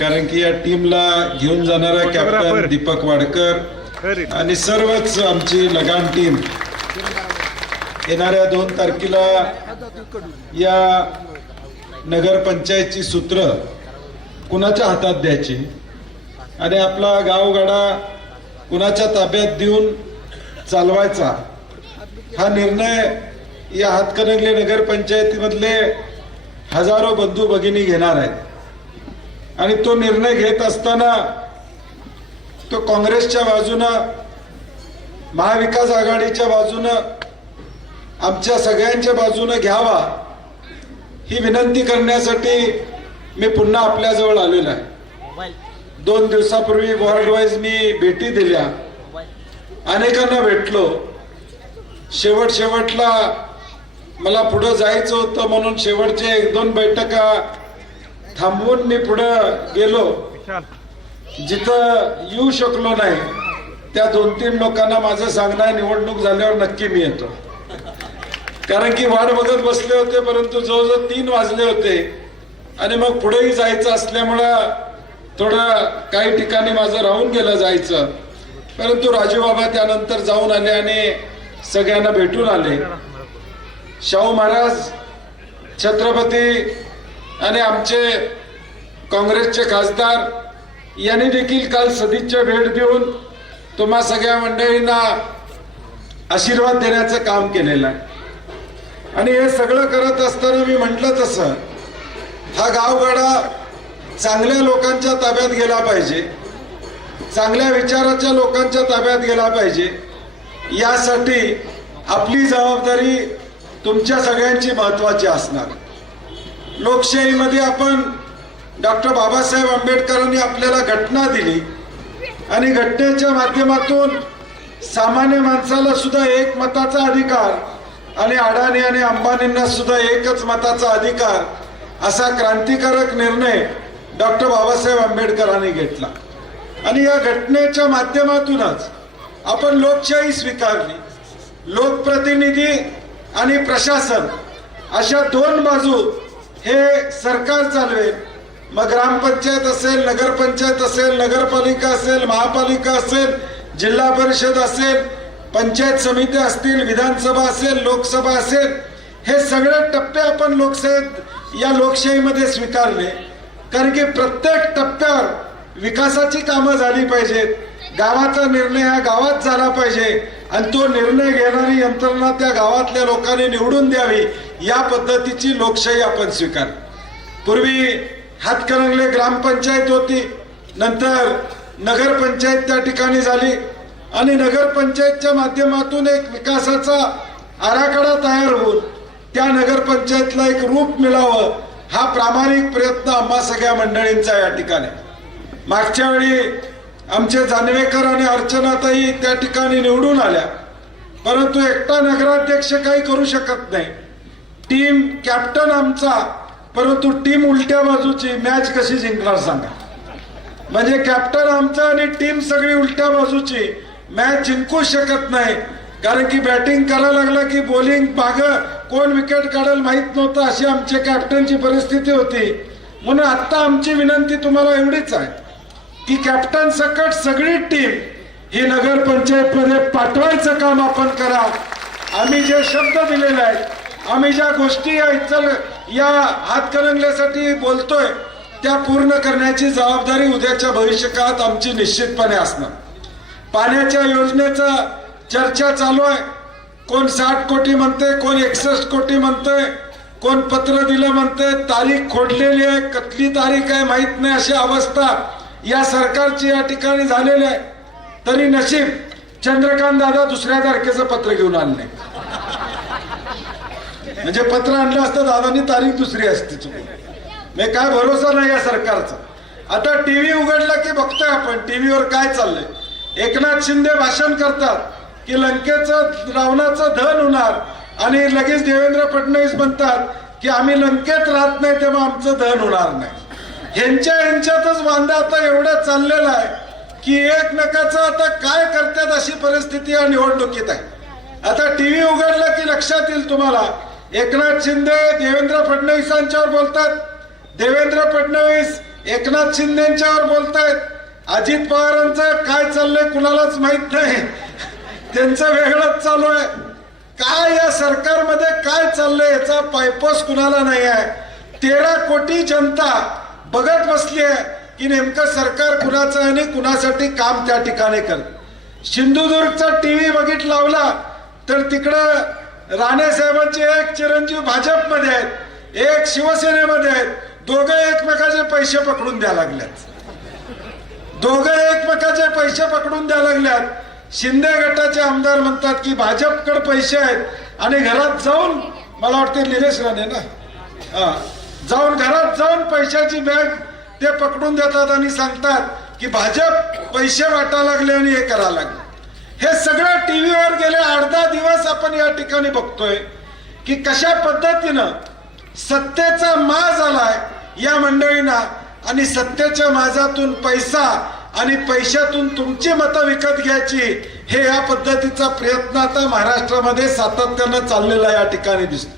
कारण की या टीमला घेऊन जाणारा कॅप्टन दीपक वाडकर आणि सर्वच आमची लगान टीम येणाऱ्या 2 तारखेला या नगरपंचायतची सूत्र कुणाच्या हातात द्यायची आणि आपला गावगाडा कुणाच्या ताब्यात देऊन चालवायचा हा निर्णय या हातकणंगले नगरपंचायतीमधले हजारो बंधू भगिनी घेणार आहेत आणि तो निर्णय घेत असताना तो काँग्रेसच्या बाजूनं महाविकास आघाडीच्या बाजूनं आमच्या सगळ्यांच्या बाजूनं घ्यावा ही विनंती करण्यासाठी मी पुन्हा आपल्याजवळ आलेलो आहे। 2 दिवसापूर्वी वॉर्ड वाईज मी भेटी दिल्या, अनेकांना भेटलो। शेवटला मला पुढे जायचं होतं म्हणून शेवटचे 1-2 बैठका थांबवून मी पुढे गेलो। जिथं येऊ शकलो नाही त्या 2-3 लोकांना माझं सांगणं निवडणूक झाल्यावर नक्की मी येतो, कारण की वाट बघत बसले होते। परंतु जवळजवळ 3 वाजले होते आणि मग पुढेही जायचं असल्यामुळं थोडं काही ठिकाणी माझं राहून गेलं जायचं। परंतु राजू बाबा त्यानंतर जाऊन आले आणि सगळ्यांना भेटून आले। शाहू महाराज, छत्रपती आणि आमचे काँग्रेसचे खासदार यांनी देखील काल सदिच्छा भेट देऊन तुम्हा सगळ्या मंडळींना आशीर्वाद देण्याचं काम केलेलं आहे। आणि हे सगळं करत असताना मी म्हटलं तसं हा गावगाडा चांगल्या लोकांच्या ताब्यात गेला पाहिजे, चांगल्या विचाराच्या लोकांच्या ताब्यात गेला पाहिजे। यासाठी आपली जबाबदारी तुमच्या सगळ्यांची महत्त्वाची असणार। लोकशाहीमध्ये आपण डॉक्टर बाबासाहेब आंबेडकरांनी आपल्याला घटना दिली आणि घटनेच्या माध्यमातून सामान्य माणसाला सुद्धा एक मताचा अधिकार आणि अडाणी आणि अंबानींना सुद्धा एकच मताचा अधिकार असा क्रांतिकारक निर्णय डॉक्टर बाबासाहेब आंबेडकरांनी घेतला। आणि या घटनेच्या माध्यमातूनच आपण लोकशाही स्वीकारली। लोकप्रतिनिधी आणि प्रशासन अशा 2 बाजू हे सरकार चालवेल। मग ग्रामपंचायत असेल, नगरपंचायत असेल, नगरपालिका असेल, महापालिका असेल, जिल्हा परिषद असेल, पंचायत समिती असतील, विधानसभा असेल, लोकसभा असेल, हे सगळे टप्पे आपण लोकशाहीमध्ये स्वीकारले। कारण की प्रत्येक टप्प्यावर विकासाची कामं झाली पाहिजेत, गावाचा निर्णय हा गावात झाला पाहिजे आणि तो निर्णय घेणारी यंत्रणा त्या गावातल्या लोकांनी निवडून द्यावी, या पद्धतीची लोकशाही आपण स्वीकार। पूर्वी हातकणंगले ग्रामपंचायत होती, नंतर नगरपंचायत त्या ठिकाणी झाली आणि नगरपंचायतच्या माध्यमातून एक विकासाचा आराखडा तयार होऊन त्या नगरपंचायतला एक रूप मिळावं हा प्रामाणिक प्रयत्न आम्हा सगळ्या मंडळींचा या ठिकाणी। मागच्या वेळी आमचे जानवेकर आणि अर्चनाताई त्या ठिकाणी निवडून आल्या, परंतु एकटा नगराध्यक्ष काही करू शकत नाही। टीम कॅप्टन आमचा, परंतु टीम उलट्या बाजूची, मॅच कशी जिंकणार सांगा? म्हणजे कॅप्टन आमचा आणि टीम सगळी उलट्या बाजूची, मॅच जिंकू शकत नाही। कारण की बॅटिंग करायला लागलं की बॉलिंग माग कोण विकेट काढेल माहित नव्हतं, अशी आमच्या कॅप्टनची परिस्थिती होती। म्हणून आता आमची विनंती तुम्हाला एवढीच आहे की कॅप्टन सकट सगळी टीम ही नगरपंचायत मध्ये पाठवायचं काम आपण करा। आम्ही जे शब्द दिलेले आहेत, आम्ही ज्या गोष्टी या हातकणंगल्यासाठी बोलतोय त्या पूर्ण करण्याची जबाबदारी उद्याच्या भविष्यकाळात आमची निश्चितपणे असणार। पाण्याच्या योजनेचा चर्चा चालू आहे, कोण 60 कोटी म्हणते, कोण 61 कोटी म्हणते, कोण पत्र दिलं म्हणते, तारीख खोडलेली आहे, कतली तारीख आहे माहित नाही, अशी अवस्था या सरकारची या ठिकाणी झालेली आहे। तरी नशीब चंद्रकांत दादा 2 तारखेचं पत्र घेऊन आले नाही, म्हणजे पत्र आणलं असतं दादांनी तारीख दुसरी असती चुकून। मी काय भरोसा नाही या सरकारचा। आता टीव्ही उघडला की बघतोय आपण टीव्हीवर काय चाललंय। एकनाथ शिंदे भाषण करतात की लंकेचं रावणाचं दहन होणार आणि लगेच देवेंद्र फडणवीस म्हणतात की आम्ही लंकेत राहत नाही तेव्हा आमचं दहन होणार नाही। ह्यांच्यातच वांदा आता एवढं चाललेलं आहे की एकमेकाचं आता काय करतात अशी परिस्थिती या निवडणुकीत आहे। आता टीव्ही उघडला की लक्षात येईल तुम्हाला, एकनाथ शिंदे देवेंद्र फडणवीसांच्यावर बोलतात, देवेंद्र फडणवीस एकनाथ शिंदेच्यावर बोलतायत. अजित पवारांचं काय चाललंय कुणालाच माहित नाही, त्यांचं वेगळंच चालू आहे. काय या सरकारमध्ये काय चाललंय याचा पायपोस कुणाला नाही आहे. 13 कोटी जनता बघत बसली आहे की नेमकं सरकार कुणाचं आणि कुणासाठी काम त्या ठिकाणी करत. सिंधुदुर्गचा टीव्ही बघितला लावला तर तिकडं राणे साहेबांचे एक चिरंजीव भाजपमध्ये आहेत, एक शिवसेनेमध्ये आहेत. दोघं एकमेकाचे पैसे पकडून द्या लागल्यात, दोघं एकमेकाचे पैसे पकडून द्या लागल्यात. शिंदे गटाचे आमदार म्हणतात की भाजपकडे पैसे आहेत आणि घरात जाऊन, मला वाटते निलेश राणे ना, जाऊन घरात जाऊन पैशाची बॅग ते पकडून देतात आणि सांगतात की भाजप पैसे वाटा लागले आणि हे करा लागले. हे सगळं टीव्हीवर गेले 8-10 दिवस आपण या ठिकाणी बघतोय की कशा पद्धतीनं सत्तेचा माज आलाय या मंडळींना आणि सत्तेच्या माजातून पैसा आणि पैशातून तुमची मतं विकत घ्यायची, हे या पद्धतीचा प्रयत्न आता महाराष्ट्रामध्ये सातत्यानं चाललेला या ठिकाणी दिसतो.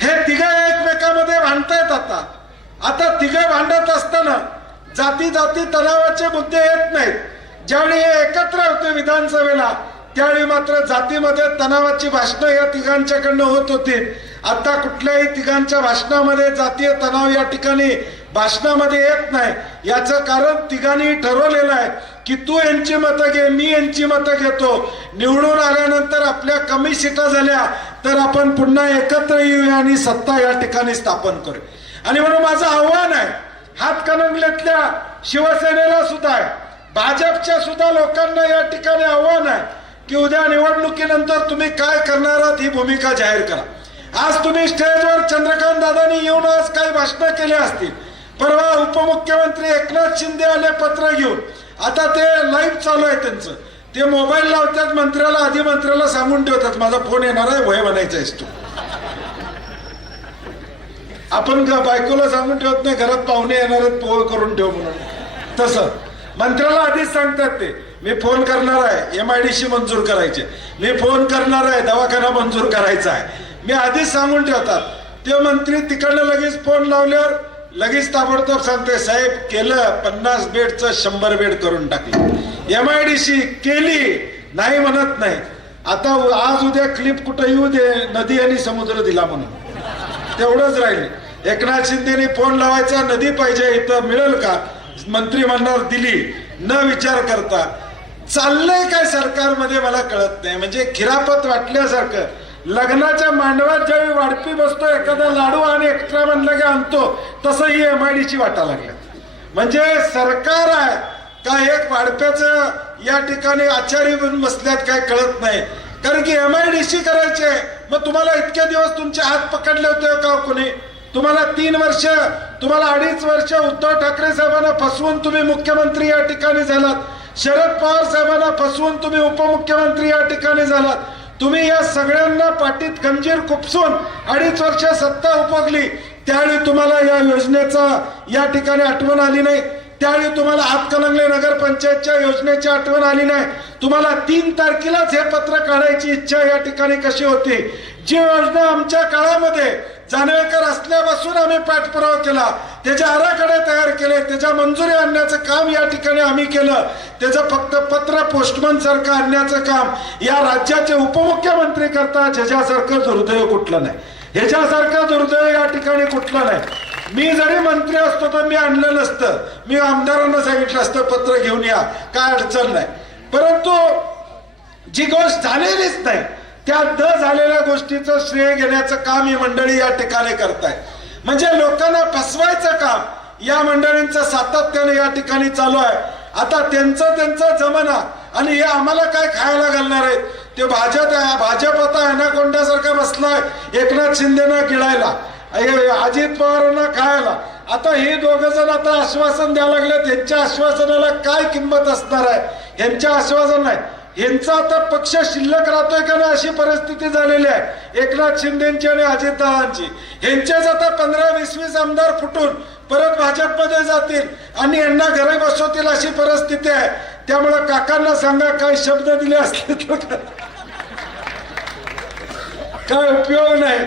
हे तिघं एकमेकांमध्ये भांडतायत. आता तिघं भांडत असताना जाती तणावाचे मुद्दे येत नाहीत. ज्यावेळी हे एकत्र होते विधानसभेला त्यावेळी मात्र जातीमध्ये तणावाची भाषणं या तिघांच्याकडनं होत होती. आता कुठल्याही तिघांच्या भाषणामध्ये जातीय तणाव या ठिकाणी भाषणामध्ये येत नाही. याचं कारण तिघांनी ठरवलेलं आहे की तू यांची मतं घे, मी यांची मतं घेतो. निवडून आल्यानंतर आपल्या कमी सीटा झाल्या तर आपण पुन्हा एकत्र येऊया आणि सत्ता या ठिकाणी स्थापन करू. आणि म्हणून माझं आव्हान आहे हातकणंगलेतल्या शिवसेनेला सुद्धा आहे, भाजपच्या सुद्धा लोकांना या ठिकाणी आव्हान आहे की उद्या निवडणुकीनंतर तुम्ही काय करणार आहात ही भूमिका जाहीर करा. आज तुम्ही स्टेजवर चंद्रकांत दादांनी येऊन आज काही भाषणं केली असतील. परवा उपमुख्यमंत्री एकनाथ शिंदे आले पत्र घेऊन, आता ते लाईव्ह चालू आहे त्यांचं. ते मोबाईल लावतात मंत्र्याला, आधी मंत्र्याला सांगून ठेवतात माझा फोन येणार आहे, वय म्हणायचा आहेस तू. आपण बायकोला सांगून ठेवत नाही घरात पाहुणे येणार आहेत पोळ करून ठेव म्हणून, तसं मंत्र्याला आधीच सांगतात ते मी फोन करणार आहे, MIDC मंजूर करायचे, मी फोन करणार आहे, दवाखाना मंजूर करायचा आहे, मी आधीच सांगून ठेवतात. ते मंत्री तिकडनं लगेच फोन लावल्यावर लगेच ताबडतोब सांगते साहेब केलं, 50 बेडचं 100 बेड करून टाकलं. MIDC केली नाही म्हणत नाही. आता आज उद्या क्लिप कुठं येऊ दे, नदी आणि समुद्र दिला म्हणून तेवढंच राहिले. एकनाथ शिंदेने फोन लावायचा, नदी पाहिजे इथं मिळेल का, मंत्री म्हणणार दिली, न विचार करता. चाललंय काय सरकारमध्ये मला कळत नाही. म्हणजे खिरापत वाटल्यासारखं लग्नाच्या मांडवात ज्यावेळी वाढपी बसतो एखादा लाडू आणि एक्स्ट्रा म्हणलं की आणतो, तसं ही MIDC वाटा लागल्या. म्हणजे सरकार आहे का एक वाढप्याचं या ठिकाणी आचारी बनून बसल्यात काय कळत नाही. कारण की MIDC करायचे, मग तुम्हाला इतके दिवस तुमचे हात पकडले होते का कोणी? तुम्हाला 3 वर्ष, तुम्हाला 2.5 वर्ष उद्धव ठाकरे साहेबांना फसवून तुम्ही मुख्यमंत्री या ठिकाणी झालात, शरद पवार साहेबांना फसवून तुम्ही उपमुख्यमंत्री या ठिकाणी झालात. तुम्ही या सगळ्यांना पाठीत खंजीर खुपसून 2.5 वर्ष सत्ता उपभोगली. त्यावेळी तुम्हाला या योजनेचा या ठिकाणी आठवण आली नाही. त्यावेळी तुम्हाला हातकणंगले नगरपंचायतच्या योजनेची आठवण आली नाही. तुम्हाला 3 तारखेलाच हे पत्र काढायची इच्छा या ठिकाणी कशी होती? जी योजना आमच्या काळामध्ये जानेकर असल्यापासून आम्ही पाठपुरावा केला, त्याचे आराखडे तयार केले, त्याच्या मंजुरी आणण्याचं काम या ठिकाणी आम्ही केलं. त्याचं फक्त पत्र पोस्टमन सारखं आणण्याचं काम या राज्याचे उपमुख्यमंत्री करतात. ह्याच्यासारखं दुर्दैव कुठलं नाही, ह्याच्यासारखं दुर्दैव या ठिकाणी कुठलं नाही. मी जरी मंत्री असतो तर मी आणलं नसतं, मी आमदारांना सांगितलं असतं पत्र घेऊन या, काय अडचण नाही. परंतु जी गोष्ट झालेलीच नाही त्या झालेल्या गोष्टीचं श्रेय घेण्याचं काम ही मंडळी या ठिकाणी करताय. म्हणजे लोकांना फसवायचं काम या मंडळींचं सातत्याने या ठिकाणी चालू आहे. आता त्यांचा जमाना आणि हे आम्हाला काय खायला घालणार आहेत? ते भाजप आता अनाकोंड्यासारखा बसलाय एकनाथ शिंदेना गिळायला, अजित पवारांना खायला. आता हे दोघ जण आता आश्वासन द्यायला लागले, त्यांच्या आश्वासनाला काय किंमत असणार आहे? यांच्या आश्वासन नाही, यांचा आता पक्ष शिल्लक राहतोय का नाही अशी परिस्थिती झालेली आहे एकनाथ शिंदेची आणि अजितदादांची. यांचेच आता 15-20 आमदार फुटून परत भाजपमध्ये जातील आणि यांना घरी बसवतील अशी परिस्थिती आहे. त्यामुळे काकांना सांगा काय शब्द दिले असले तर काय उपयोग नाही.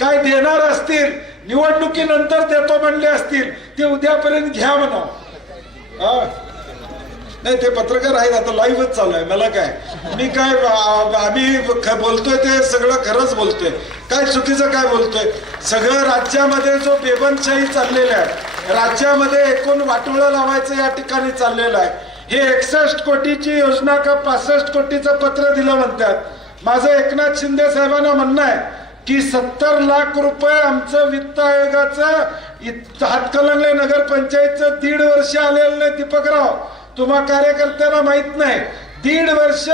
काय देणार असतील निवडणुकीनंतर देतो म्हणले असतील ते उद्यापर्यंत घ्या म्हणा. नाही ते पत्रकार आहेत, आता लाईव्हच चालू आहे. मला काय, मी काय आम्ही बोलतोय ते सगळं खरंच बोलतोय, काय चुकीचं काय बोलतोय. सगळं राज्यामध्ये जो बेबंदशाही चाललेला आहे, राज्यामध्ये एकूण वाटोळं लावायचं या ठिकाणी चाललेलं आहे. हे 61 कोटीची योजना का 65 कोटीचं पत्र दिलं म्हणतात. माझं एकनाथ शिंदे साहेबांना म्हणणं आहे की 70 लाख रुपये आमचं वित्त आयोगाचं हातकणंगले नगरपंचायतचं 1.5 वर्ष आलेलं नाही. दीपकराव, तुम्हा कार्यकर्त्यांना माहित नाही, 1.5 वर्ष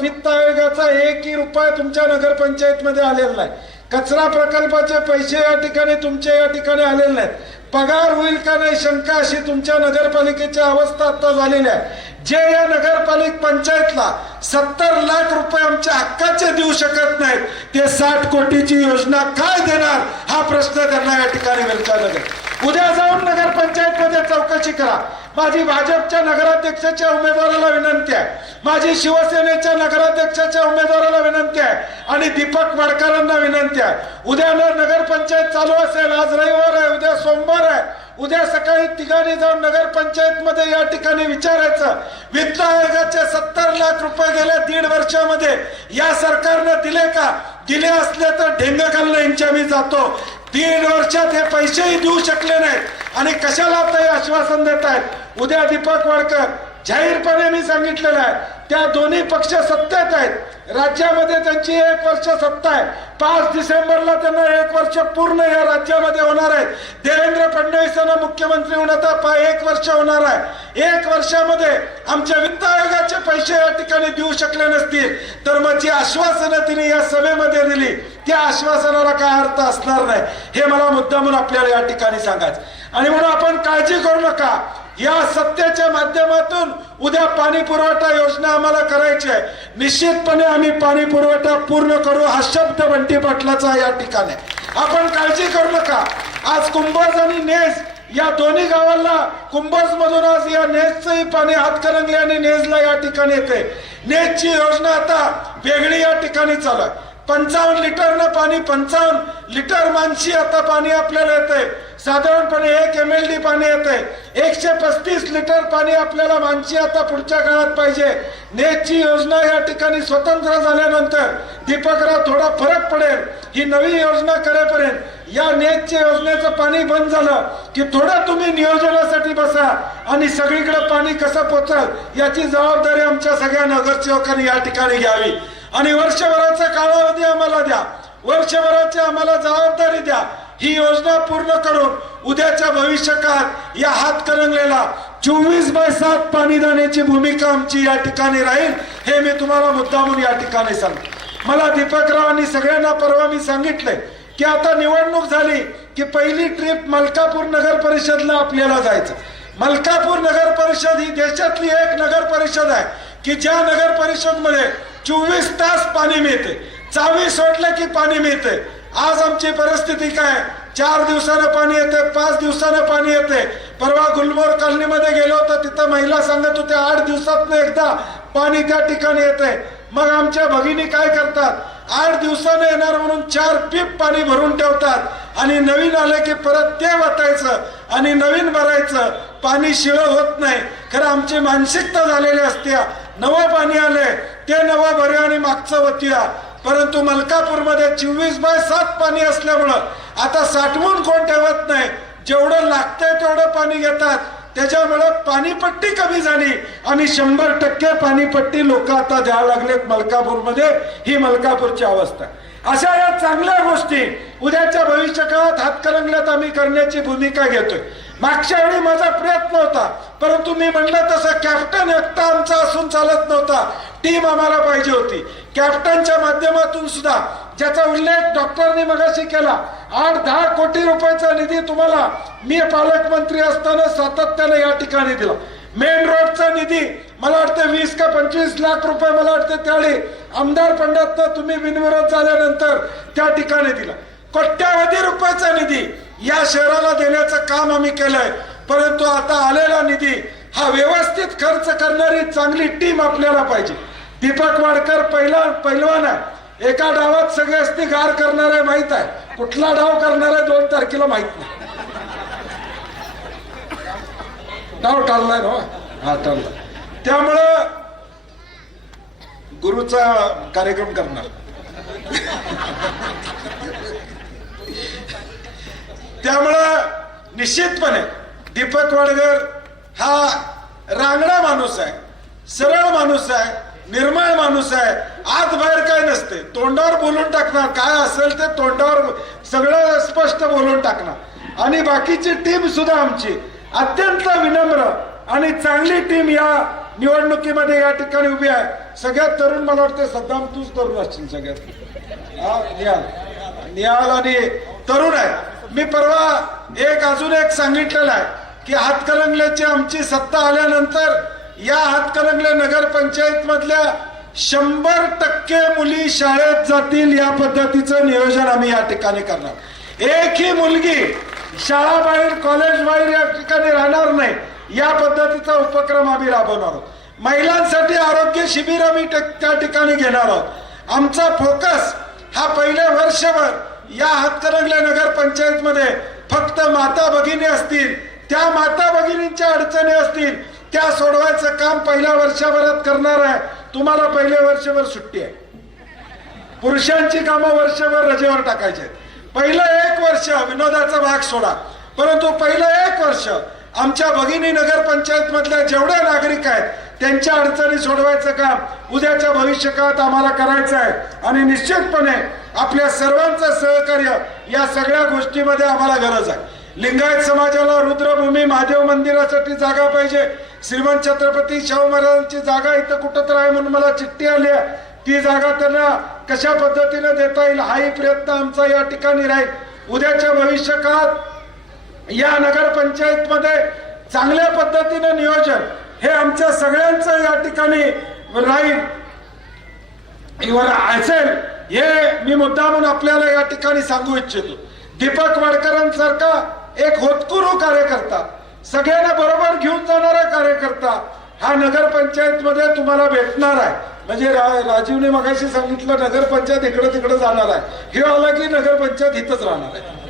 वित्त आयोगाचा 1ही रुपया तुमच्या नगरपंचायत मध्ये आलेला नाही. कचरा प्रकल्पाचे पैसे या ठिकाणी तुमच्या या ठिकाणी आलेले नाहीत. पगार होईल का नाही शंका अशी तुमच्या नगरपालिकेची अवस्था आता झालेली आहे. जे या नगरपालिका पंचायतला 70 लाख रुपये आमच्या हक्काचे देऊ शकत नाहीत, ते 60 कोटीची योजना काय देणार हा प्रश्न त्यांना या ठिकाणी विचारला जाईल. उद्या जाऊन नगरपंचायत मध्ये चौकशी करा. माझी भाजपच्या नगराध्यक्षाच्या उमेदवाराला विनंती आहे, माझी शिवसेनेच्या नगराध्यक्षाच्या उमेदवाराला विनंती आहे आणि दीपक वाडकरांना विनंती आहे. उद्या नगरपंचायत चालू असेल, आज रविवार आहे, उद्या सोमवार आहे, उद्या सकाळी तिघांनी जाऊन नगरपंचायत मध्ये या ठिकाणी विचारायचं, वित्त आयोगाचे 70 लाख रुपये गेल्या 1.5 वर्षामध्ये या सरकारनं दिले का? दिले असले तर ढेंग घालणं यांच्या मी जातो. 1.5 वर्षात हे पैसेही देऊ शकले नाहीत आणि कशाला आता हे आश्वासन देत आहेत. उद्या दीपक वाडकर, जाहीरपणे मी सांगितलेलं आहे, त्या दोन्ही पक्ष सत्तेत आहेत, राज्यामध्ये त्यांची 1 वर्ष सत्ता आहे. 5 डिसेंबरला त्यांना 1 वर्ष पूर्ण या राज्यामध्ये होणार आहे. देवेंद्र फडणवीसांना मुख्यमंत्री होऊन आता 1 वर्ष होणार आहे. 1 वर्षामध्ये आमच्या वित्त आयोगाचे पैसे या ठिकाणी देऊ शकले नसतील तर मग जी आश्वासनं तिने या सभेमध्ये दिली त्या आश्वासनाला काय अर्थ असणार नाही, हे मला मुद्दामून आपल्याला या ठिकाणी सांगायचं. आणि म्हणून आपण काळजी करू नका, या सत्तेच्या माध्यमातून उद्या पाणी पुरवठा योजना आम्हाला करायची आहे. निश्चितपणे आम्ही पाणी पुरवठा पूर्ण करू, हा शब्द बंटी पाटलाचा या ठिकाणी. आपण काळजी करू नका. आज कुंभज आणि नेस या दोन्ही गावाला कुंभज मधून आज या नेसचंही पाणी हातकणंगले आणि नेसला या ठिकाणी येते. नेसची योजना आता वेगळी या ठिकाणी चालू आहे. 55 लिटरनं पाणी, 55 लिटर मानशी आता पाणी आपल्याला येते. साधारणपणे 1 MLD पाणी येते. 135 लिटर पाणी आपल्याला मानशी आता पुढच्या काळात पाहिजे. नेटची योजना या ठिकाणी स्वतंत्र झाल्यानंतर दीपकराव थोडा फरक पडेल. ही नवी योजना करेपर्यंत या नेटच्या योजनेचं पाणी बंद झालं की थोडं तुम्ही नियोजनासाठी बसा आणि सगळीकडे पाणी कसं पोहोचल याची जबाबदारी आमच्या सगळ्या नगरसेवकांनी या ठिकाणी घ्यावी. आणि वर्षभराचा कालावधी आम्हाला द्या, वर्षभराची आम्हाला जबाबदारी द्या. ही योजना पूर्ण करून उद्याच्या भविष्यकाळात या हातकणंगलेला 24/7 पाणी देण्याची भूमिका आमची या ठिकाणी राहील, हे मी तुम्हाला मुद्दामून या ठिकाणी सांगतो. मला दीपकरावांनी सगळ्यांना परवा मी सांगितलंय की आता निवडणूक झाली की पहिली ट्रिप मलकापूर नगर परिषदला आपल्याला जायचं. मलकापूर नगर परिषद ही देशातली एक नगर परिषद आहे की ज्या नगर परिषद मध्ये 24 तास पाणी मिळते, चावी सोडलं की पाणी मिळते. आज आमची परिस्थिती काय, 4 दिवसानं पाणी येते, 5 दिवसानं पाणी येते. परवा गुलमोर कॉलनीमध्ये गेलो तर तिथं महिला सांगत होत्या 8 दिवसातनं एकदा पाणी त्या ठिकाणी येते. मग आमच्या भगिनी काय करतात, 8 दिवसानं येणार म्हणून 4 पीप पाणी भरून ठेवतात आणि नवीन आले की परत ते वाटायचं आणि नवीन भरायचं. पाणी शिळं होत नाही. खरं आमची मानसिकता झालेली असते, नवं पाणी आले ते नवं भरूया आणि मागचं वतूया. परंतु मलकापूरमध्ये 24/7 पाणी असल्यामुळं आता साठवून कोण ठेवत नाही, जेवढं लागतंय तेवढं पाणी घेतात. त्याच्यामुळं पाणीपट्टी कमी झाली आणि 100% पाणीपट्टी लोक आता द्यायला लागलेत मलकापूरमध्ये. ही मलकापूरची अवस्था. अशा या चांगल्या गोष्टी उद्याच्या भविष्यकाळात हातकणंगल्यात आम्ही करण्याची भूमिका घेतोय. मागच्या वेळी माझा प्रयत्न होता, परंतु मी म्हणलं तसं कॅप्टन एकटा आमचा असून चालत नव्हता, टीम आम्हाला पाहिजे होती. कॅप्टनच्या माध्यमातून सुद्धा ज्याचा उल्लेख डॉक्टरनी मगाशी केला, 8-10 कोटी रुपयाचा निधी तुम्हाला मी पालकमंत्री असताना सातत्याने या ठिकाणी दिला. मेन रोडचा निधी मला वाटतं 20 का 25 लाख रुपये मला वाटतं त्यावेळी आमदार पंडातनं तुम्ही बिनविरोध झाल्यानंतर त्या ठिकाणी दिला. कोट्यावधी रुपयाचा निधी या शहराला देण्याचं काम आम्ही केलंय. परंतु आता आलेला निधी हा व्यवस्थित खर्च करणारी चांगली टीम आपल्याला पाहिजे. दीपक वाडकर पहिलवान आहे, एका डावात सगळे असते गार करणारे माहित आहे, कुठला डाव करणार आहे 2 तारखेला माहित नाही. नाव टाळलाय ना. हा टाळला. त्यामुळं गुरुचा कार्यक्रम करणार. त्यामुळं निश्चितपणे दीपक वाडकर हा रांगडा माणूस आहे, सरळ माणूस आहे, निर्मळ माणूस आहे. आत बाहेर काय नसते, तोंडावर बोलून टाकणार, काय असेल ते तोंडावर सगळं स्पष्ट बोलून टाकणार. आणि बाकीची टीम सुद्धा आमची अत्यंत विनम्र आणि चांगली टीम या निवडणुकीमध्ये या ठिकाणी उभी आहे. सगळ्यात तरुण मला वाटतं सद्दाम तूच तरुण असशील सगळ्यात. निहाल आणि तरुण आहे. मी परवा अजून एक सांगितलेलं आहे की हातकणंगल्याची आमची सत्ता आल्यानंतर या हातकणंगले नगरपंचायत मधल्या 100% मुली शाळेत जातील या पद्धतीचं नियोजन आम्ही या ठिकाणी करणार. एकही मुलगी शाळा बाहेर कॉलेज बाहेर या ठिकाणी राहणार नाही, या पद्धतीचा उपक्रम आम्ही राबवणार आहोत. महिलांसाठी आरोग्य शिबिर आम्ही त्या ठिकाणी घेणार आहोत. आमचा फोकस हा पहिले वर्षभर या हातकणंगले नगरपंचायत मध्ये फक्त माता भगिनी असतील, त्या माता भगिनींच्या अडचणी असतील त्या सोडवायचं काम पहिल्या वर्षभरात करणार आहे. तुम्हाला पहिले वर्षभर सुट्टी आहे, पुरुषांची कामं वर्षभर रजेवर टाकायचे. पहिलं 1 वर्ष विनोदाचा भाग सोडा, परंतु पहिलं 1 वर्ष आमच्या भगिनी नगरपंचायत मधल्या जेवढे नागरिक आहेत त्यांच्या अडचणी सोडवायचं काम उद्याच्या भविष्यकाळात आम्हाला करायचं आहे. आणि निश्चितपणे आपल्या सर्वांचं सहकार्य या सगळ्या गोष्टीमध्ये आम्हाला गरज आहे. लिंगायत समाजाला रुद्रभूमी महादेव मंदिरासाठी जागा पाहिजे. श्रीमंत छत्रपती शाहू महाराजांची जागा इथं कुठं तर आहे म्हणून मला चिठ्ठी आली आहे. ती जागा त्यांना कशा पद्धतीने देता येईल हाही प्रयत्न आमचा या ठिकाणी राहील. उद्याच्या भविष्यकाळात या नगरपंचायत मध्ये चांगल्या पद्धतीने नियोजन हे आमच्या सगळ्यांचं या ठिकाणी राहील असेल, हे मी मुद्दामून आपल्याला या ठिकाणी सांगू इच्छितो. दीपक वाडकरांसारखा एक होतकुरू कार्यकर्ता, सगळ्यांना बरोबर घेऊन जाणारा कार्यकर्ता हा नगरपंचायत मध्ये तुम्हाला भेटणार आहे. म्हणजे राजीवने मगाशी सांगितलं नगरपंचायत इकडे तिकडे जाणार आहे, हे आलं की नगरपंचायत इथंच राहणार आहे.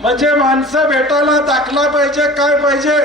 म्हणजे माणसं भेटायला दाखला पाहिजे, काय पाहिजे,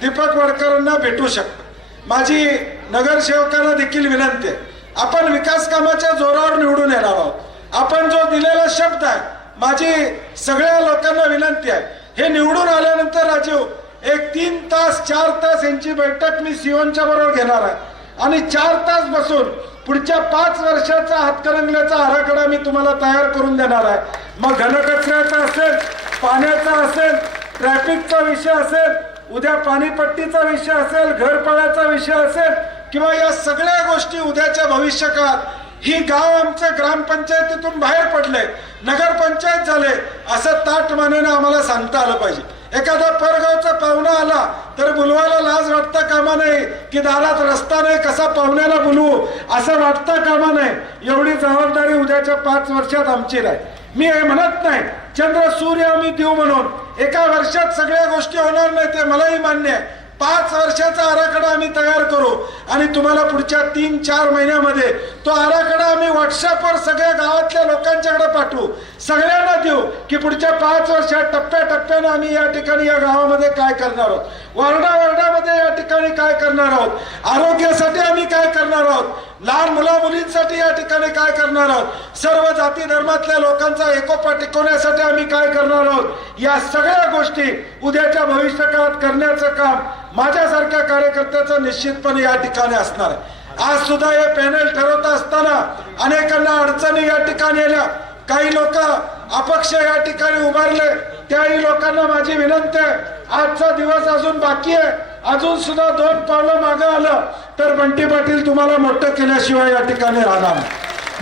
दीपक वाडकरांना भेटू शकतो. माझी नगरसेवकांना देखील विनंती आहे, आपण विकास कामाच्या जोरावर निवडून येणार आहोत. आपण जो दिलेला शब्द आहे, माझी सगळ्या लोकांना विनंती आहे, हे निवडून आल्यानंतर राजीव एक 3 तास 4 तास यांची बैठक मी सीओनच्या बरोबर घेणार आहे आणि 4 तास बसून पुढच्या 5 वर्षाचा हातकणंगल्याचा आराखडा मी तुम्हाला तयार करून देणार आहे. मग घनकचऱ्याचा असेल, पाण्याचा असेल, ट्रॅफिकचा विषय असेल, उद्या पाणीपट्टीचा विषय असेल, घरपळाचा विषय असेल किंवा या सगळ्या गोष्टी उद्याच्या भविष्यकाळात ही गाव आमचं ग्रामपंचायतीतून बाहेर पडले, नगरपंचायत झाले असं ताटमानेने आम्हाला सांगता आलं पाहिजे. एखादा परगावचा पाहुणा आला तर बोलवायला लाज वाटता कामा नाही की दारात रस्ता नाही कसा पाहुण्याला बोलवू असं वाटता कामा नाही. एवढी जबाबदारी उद्याच्या 5 वर्षात आमची राहील. मी हे म्हणत नाही चंद्र सूर्य आम्ही देऊ म्हणून एका वर्षात सगळ्या गोष्टी होणार नाही, ते मलाही मान्य आहे. 5 वर्षाचा आराखडा आम्ही तयार करू आणि तुम्हाला पुढच्या 3-4 महिन्यामध्ये तो आराखडा आम्ही व्हॉट्सअपवर सगळ्या गावातल्या लोकांच्याकडे पाठवू, सगळ्यांना देऊ की पुढच्या 5 वर्षात टप्प्याटप्प्याने आम्ही या ठिकाणी या गावामध्ये काय करणार आहोत, वार्डामध्ये या ठिकाणी काय करणार आहोत, आरोग्यासाठी आम्ही काय करणार आहोत, लहान मुला मुलींसाठी या ठिकाणी काय करणार आहोत, सर्व जाती धर्मातल्या लोकांचा एकोपा टिकवण्यासाठी आम्ही काय करणार आहोत. या सगळ्या गोष्टी उद्याच्या भविष्यकाळात करण्याचं काम माझ्यासारख्या कार्यकर्त्याचं निश्चितपणे या ठिकाणी असणार आहे. आज सुद्धा हे पॅनल ठरवत असताना अनेकांना अडचणी या ठिकाणी आल्या, काही लोक अपक्ष या ठिकाणी उभारले, त्याही लोकांना माझी विनंती आहे, आजचा दिवस अजून बाकी आहे, अजून सुद्धा 2 पावलं मागं आलं तर बंटी पाटील तुम्हाला मोठं केल्याशिवाय या ठिकाणी राहणार.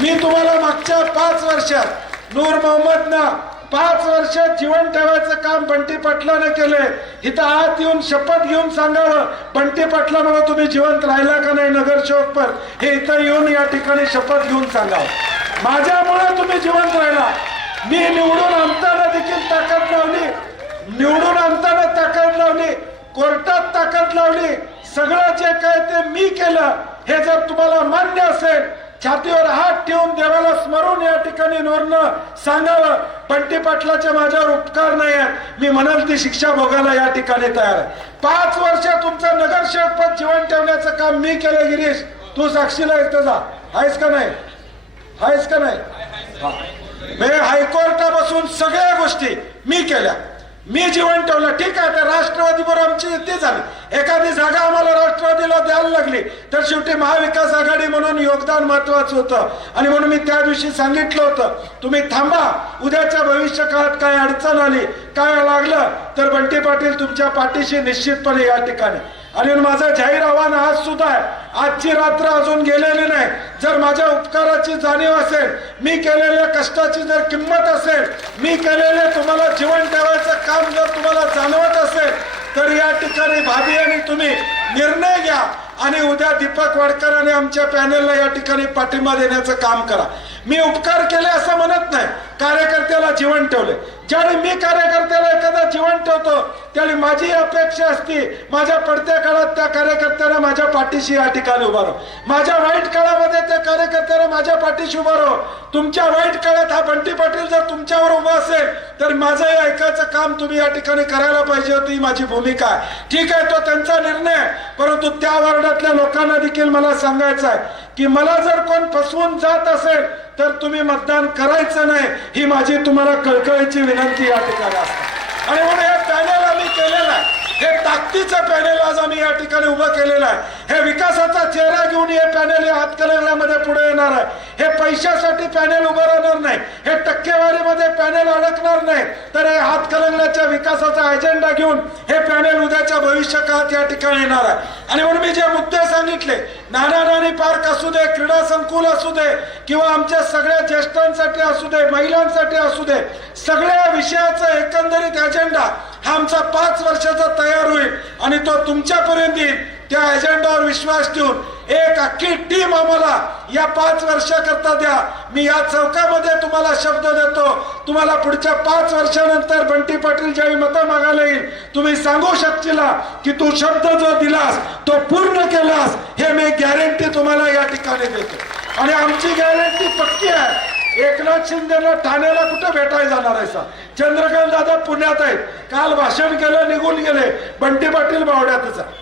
मी तुम्हाला मागच्या 5 वर्षात नूर मोहम्मदनं 5 वर्षात जीवन ठेवायचं काम बंटी पाटलाने केले. इथं आत येऊन शपथ घेऊन सांगावं बंटी पाटलामुळे तुम्ही जिवंत राहिला का नाही नगरसेवक पर, हे इथं येऊन या ठिकाणी शपथ घेऊन सांगावं. माझ्यामुळे तुम्ही जिवंत राहिला. मी निवडून आणताना देखील ताकद लावली, निवडून आणताना ताकद लावली, कोर्टात ताकद लावली, सगळं जे काय ते मी केलं. हे जर तुम्हाला मान्य असेल छातीवर हात ठेवून देवाला स्मरून या ठिकाणी नोरनं सांगावं, बंटी पाटलाचे माझ्यावर उपकार नाही आहेत, मी म्हणाल ती शिक्षा भोगायला या ठिकाणी तयार आहे. 5 वर्ष तुमचं नगरसेवक पद जीवन ठेवण्याचं काम मी केलं. गिरीश, तू साक्षीला येतो जा, आहेस का नाही? आहेस का नाही? हायकोर्टापासून सगळ्या गोष्टी मी केल्या, मी जीवन ठेवलं. ठीक आहे, तर राष्ट्रवादी बरोबर आमची युती झाली, एखादी जागा आम्हाला राष्ट्रवादीला द्यायला लागली, तर शेवटी महाविकास आघाडी म्हणून योगदान महत्वाचं होतं. आणि म्हणून मी त्या दिवशी सांगितलं होतं, तुम्ही थांबा, उद्याच्या भविष्य काळात काय अडचण आली, काय लागलं तर बंटी पाटील तुमच्या पाठीशी निश्चितपणे या ठिकाणी. आणि माझं जाहीर आव्हान आज सुद्धा आहे, आजची रात्र अजून गेलेली नाही. जर माझ्या उपकाराची जाणीव असेल, मी केलेल्या कष्टाची जर किंमत असेल, मी केलेले तुम्हाला जीवन ठेवायचं काम जर तुम्हाला जाणवत असेल, तर या ठिकाणी भाभी आणि तुम्ही निर्णय घ्या आणि उद्या दीपक वाडकर आणि आमच्या पॅनलला या ठिकाणी पाठिंबा देण्याचं काम करा. मी उपकार केले असं म्हणत नाही, कार्यकर्त्याला जीवन ठेवले. ज्यावेळी मी कार्यकर्त्याला एखादा जीवन ठेवतो त्यावेळी माझी अपेक्षा असते, माझ्या पडत्या काळात त्या कार्यकर्त्याला माझ्या पाठीशी या ठिकाणी उभा राहो, माझ्या वाईट काळामध्ये त्या कार्यकर्त्याला माझ्या पाठीशी उभा राहो. तुमच्या वाईट काळात हा बंटी पाटील जर तुमच्यावर उभा असेल तर माझंही ऐकायचं काम तुम्ही या ठिकाणी करायला पाहिजे होती, माझी भूमिका आहे. ठीक आहे, तो त्यांचा निर्णय आहे, परंतु त्या वार्डातल्या लोकांना देखील मला सांगायचं आहे की मला जर कोण फसवून जात असेल तर तुम्ही मतदान करायचं नाही, ही माझी तुम्हाला कळकळीची विनंती या ठिकाणी असते. आणि म्हणून हे पॅनल आम्ही केलेलं आहे, हे ताकदीचं पॅनल आज आम्ही या ठिकाणी उभं केलेलं आहे. हे विकासाचा चेहरा घेऊन हे पॅनल या हातकणंगल्यामध्ये पुढे येणार आहे. हे पैशासाठी पॅनल उभं राहणार नाही, हे टक्केवारीमध्ये पॅनल अडकणार नाही, तर हे हातकणंगल्याच्या विकासाचा अजेंडा घेऊन हे पॅनल उद्याच्या भविष्य काळात या ठिकाणी येणार आहे. आणि म्हणून मी जे मुद्दे सांगितले, नाना नानी पार्क असू दे, क्रीडा संकुल असू दे, किंवा आमच्या सगळ्या ज्येष्ठांसाठी असू दे, महिलांसाठी असू दे, सगळ्या विषयाचा एकंदरीत अजेंडा हा आमचा 5 वर्षाचा तयार होईल आणि तो तुमच्यापर्यंत येईल. त्या अजेंडावर विश्वास ठेवून एक अख्खी टीम आम्हाला या 5 वर्षाकरता द्या. मी या चौकामध्ये तुम्हाला शब्द देतो, तुम्हाला पुढच्या 5 वर्षानंतर बंटी पाटील ज्यावेळी मतं मागायला येईल, तुम्ही सांगू शकशील की तू शब्द जो दिलास तो पूर्ण केलास, हे मी गॅरंटी तुम्हाला या ठिकाणी देतो. आणि आमची गॅरंटी पक्की आहे. एकनाथ शिंदेला ठाण्याला कुठे भेटायला जाणार आहे सा? चंद्रकांत दादा पुण्यात आहेत, काल भाषण केलं निघून गेले. बंटी पाटील बावड्यातच आहे,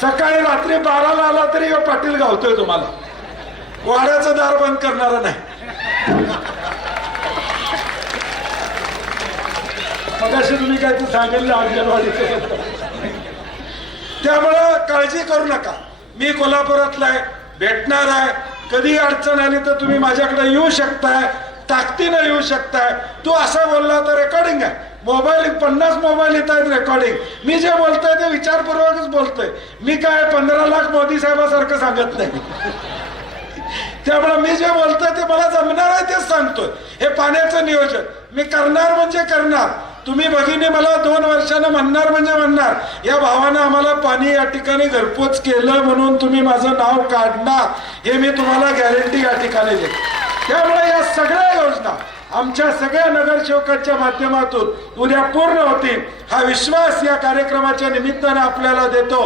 सकाळी रात्री 12ला आला तरी पाटील गावतोय तुम्हाला, वाड्याचं दार बंद करणार नाही. मगाशी तुम्ही काय ते सांगितलं अंगणवाडीचं, त्यामुळं काळजी करू नका. मी कोल्हापुरातला आहे, भेटणार आहे. कधी अडचण आली तर तुम्ही माझ्याकडे येऊ शकताय, ताकदीनं येऊ शकताय. तू असं बोलला तर रेकॉर्डिंग आहे, मोबाईल 50 मोबाईल येत आहेत रेकॉर्डिंग. मी जे बोलतोय ते विचारपूर्वकच बोलतोय. मी काय 15 लाख मोदी साहेबासारखं सांगत नाही. त्यामुळे मी जे बोलतोय ते मला जमणार आहे तेच सांगतोय. हे पाण्याचं नियोजन मी करणार म्हणजे करणार. तुम्ही भगिनी मला 2 वर्षानं म्हणणार म्हणजे म्हणणार, या भावानं आम्हाला पाणी या ठिकाणी घरपोच केलं म्हणून तुम्ही माझं नाव काढणार, हे मी तुम्हाला गॅरंटी या ठिकाणी देतो. त्यामुळे या सगळ्या योजना आमच्या सगळ्या नगरसेवकांच्या माध्यमातून उद्या पूर्ण होतील, हा विश्वास या कार्यक्रमाच्या निमित्तानं आपल्याला देतो.